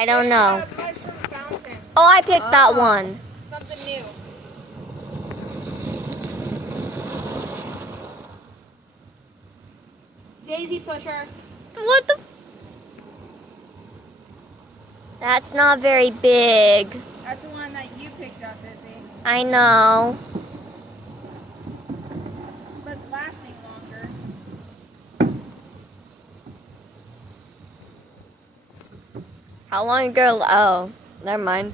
I don't know. Mushroom fountain. Oh, I picked that one. Something new. Daisy pusher. What the? That's not very big. That's the one that you picked up, Izzy. I know. But it's lasting longer. How long ago? Oh, never mind.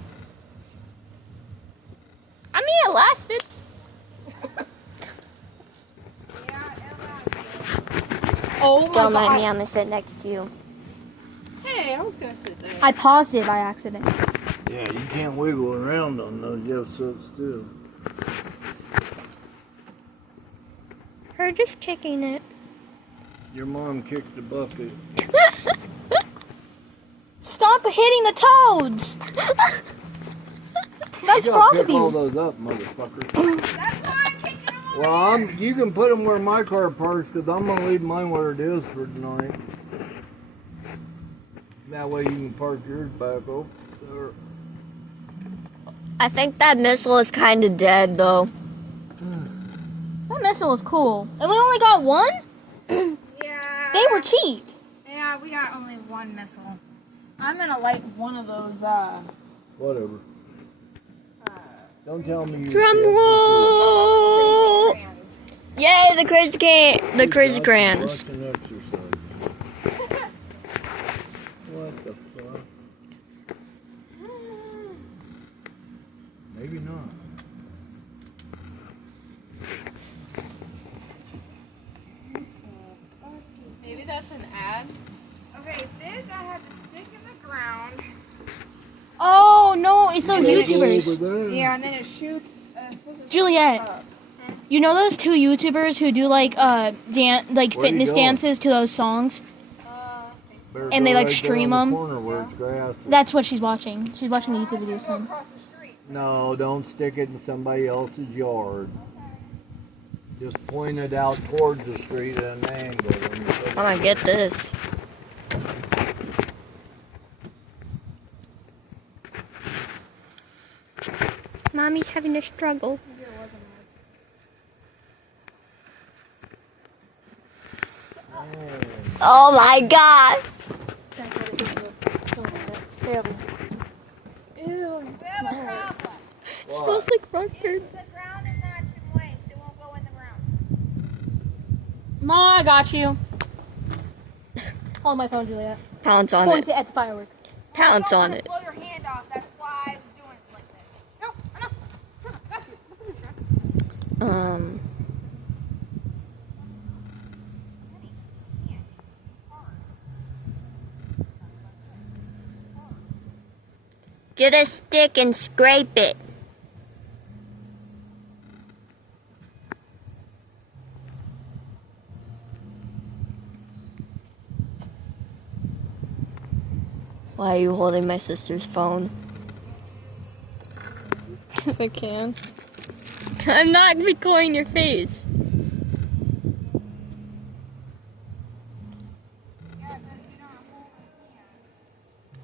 I mean, it lasted. Yeah, it lasted. Oh my Don't mind god. me, I'm gonna sit next to you. Hey, I was gonna sit there. I paused it by accident. Yeah, you can't wiggle around on those. You have to sit still. Her just kicking it. Your mom kicked the bucket. Stop hitting the toads! That's You frog gotta pick all abuse. those up, motherfucker. That's why I'm picking them up. Well, you can put them where my car parks, because I'm going to leave mine where it is for tonight. That way you can park yours back over there. I think that missile is kind of dead, though. That missile was cool. And we only got one? Yeah. They were cheap. Yeah, we got only one missile. I'm gonna light one of those, Whatever. Don't tell me you Drum can't. roll! brands. Yay, the crazy can, the crazy grands. Watch an exercise. What the fuck? Maybe not. Maybe that's an ad. Okay, this I had to stick in the ground. Oh no, it's those Over YouTubers. there. Yeah, and then it shoots. Supposed to Juliet. shoot up. You know those two YouTubers who do like Where you fitness going? dances to those songs? Better And go they, like, right there stream on 'em? the corner where it's grassy. That's what she's watching. She's watching the YouTube videos. Go From. across the street. No, don't stick it in somebody else's yard. Just point it out towards the street at an angle. when you put it- I'm gonna get this. Mommy's having a struggle. Oh my god! We have a problem. It smells like rock dirt. The ground is not too moist. It won't go in the ground. Ma, I got you. Hold my phone, Juliet. Pounce on Point it. it at the fireworks. Pounce You don't on wanna it. Blow your hand off. That's why I was doing it like this. No, got you. Get a stick and scrape it. Why are you holding my sister's phone? Yes, I can. I'm not recording your face.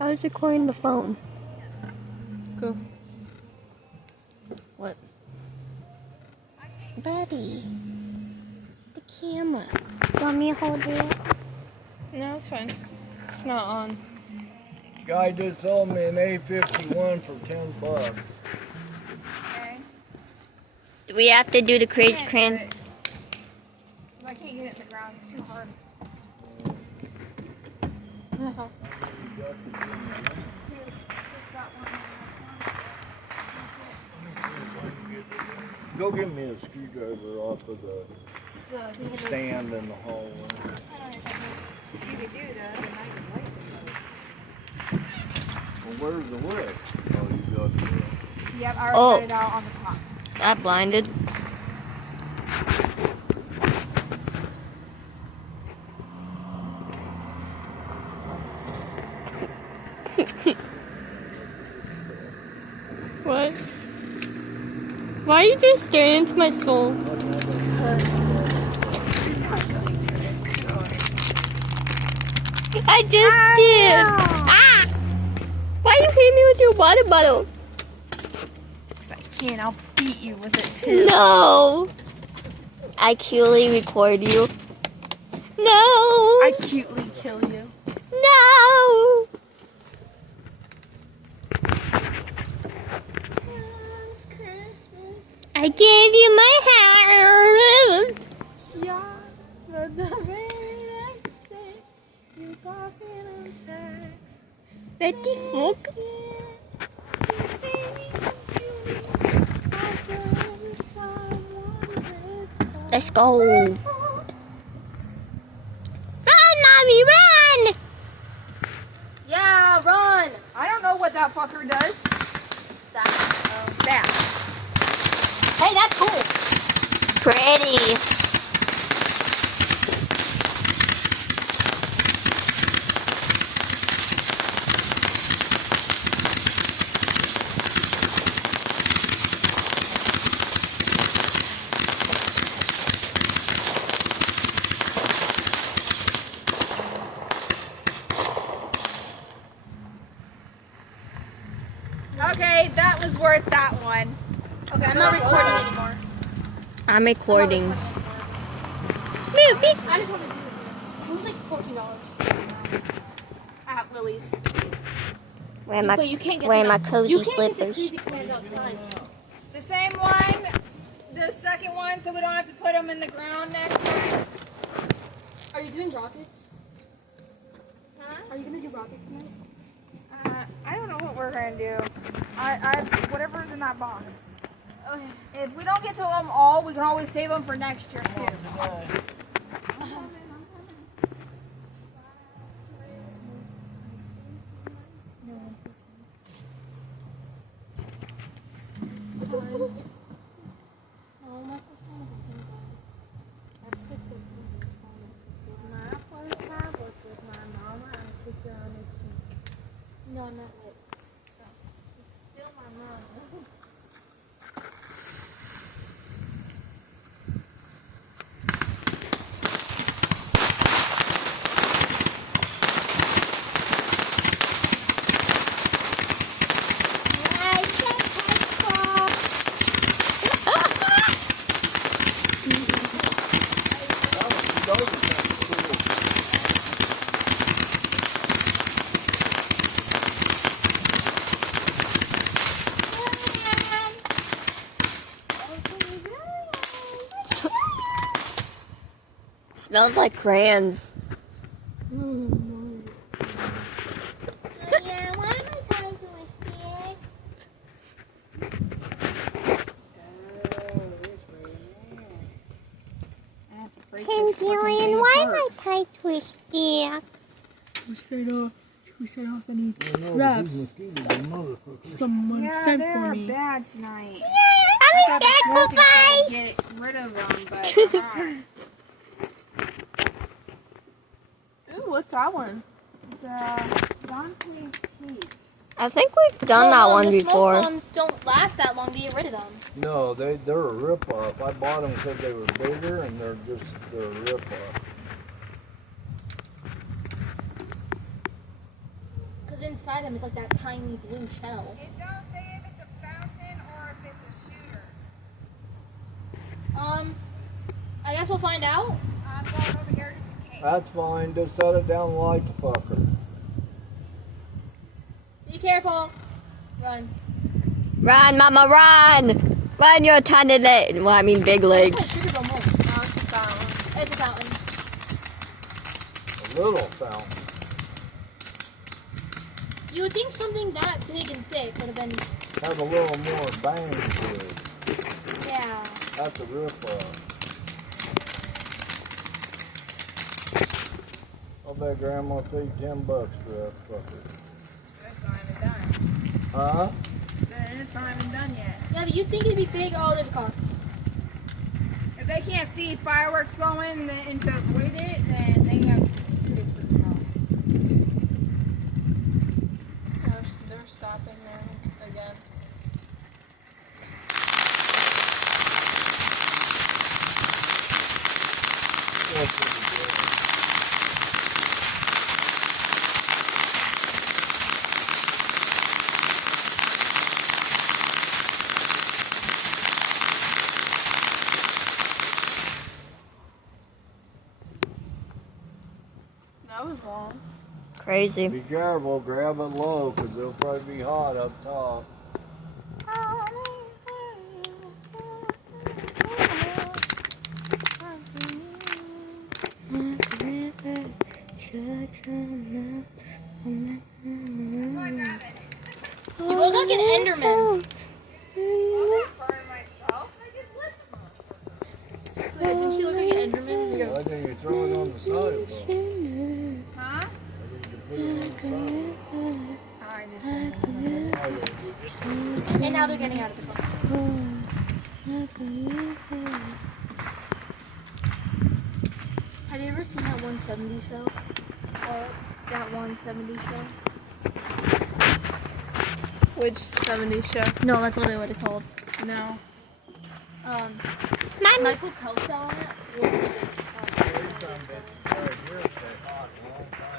I was recording the phone. Cool. What? Buddy. The camera. You want me to hold it? No, it's fine. It's not on. Guy just sold me an A51 for $10. Okay. Do we have to do the crazy Can't cran? do it. I can't get it to the ground. It's too hard. Go get me a screwdriver off of the stand in the hallway. You could do that, and I could light Well, where's the wood? Oh, you got the wood. it. Yep, I already Oh. got it out on the top. That blinded. What? Why are you just staring into my soul? I just did. Ah! water bottle. If I can, I'll beat you with it too. No. I cutely record you. No. I cutely kill you. No. I gave you my heart. Yeah, but the very next day, you got me on text. Betty Fuck. Let's go. Run, mommy, run! Yeah, run. I don't know what that fucker does. That. Hey, that's cool. Pretty. Okay, that was worth that one. Okay, I'm not recording anymore. I'm recording. I just want to do it. It was like $14 at Lily's. Wear my, But you can't get wear them my out- cozy you can't get the slippers. crazy coins outside. The same one, the second one, so we don't have to put them in the ground next time. Are you doing rockets? Huh? Are you gonna do rockets tonight? I don't know what we're gonna do. Whatever's in that box. If we don't get to them all, we can always save them for next year too. No, not like. Smells like crayons. Yeah, why am I trying to escape? Tim Gillian, why am I tied to a stick? Who set off any Traps. someone Yeah, they're bad tonight. I'm a Smoke is sacrifice! gonna get rid of them, but they're not. Ooh, what's that one? The Dante Peak. I think we've done that one the before. smoke bombs don't last that long to get rid of them. No, they're a rip-off. I bought them because they were bigger, and they're a rip-off. Because inside them is like that tiny blue shell. It don't say if it's a fountain or if it's a shooter. I guess we'll find out. I'm going over here just in case. That's fine. Just set it down and light the fucker. Be careful. Run. Run, mama, run! Run your tiny legs. Well, I mean big Oh, legs. sugar bomb. No, it's a fountain. It's a fountain. A little fountain. You would think something that big and thick would have been. Have a little more bang to it. Yeah. That's a rip-off. I'll bet Grandma paid $10 for that fucker. It's not even done. Huh? It's not even done yet. Yeah, but you'd think it'd be big. Oh, there's a car. If they can't see fireworks going and to avoid it, then they have to shoot it for the car. They're stopping there again. That's what it is. crazy. Be careful, grab it low, because it'll probably be hot up top. You look like an Enderman. Didn't she look like an Enderman? Why don't you throw it on the side, though? Huh? Why don't you put it on the side? I just. And now they're getting out of the car. Have you ever seen that 170 show? That 170 show? Which 70s show? No, that's literally what it's called. No. Michael Kelso on it.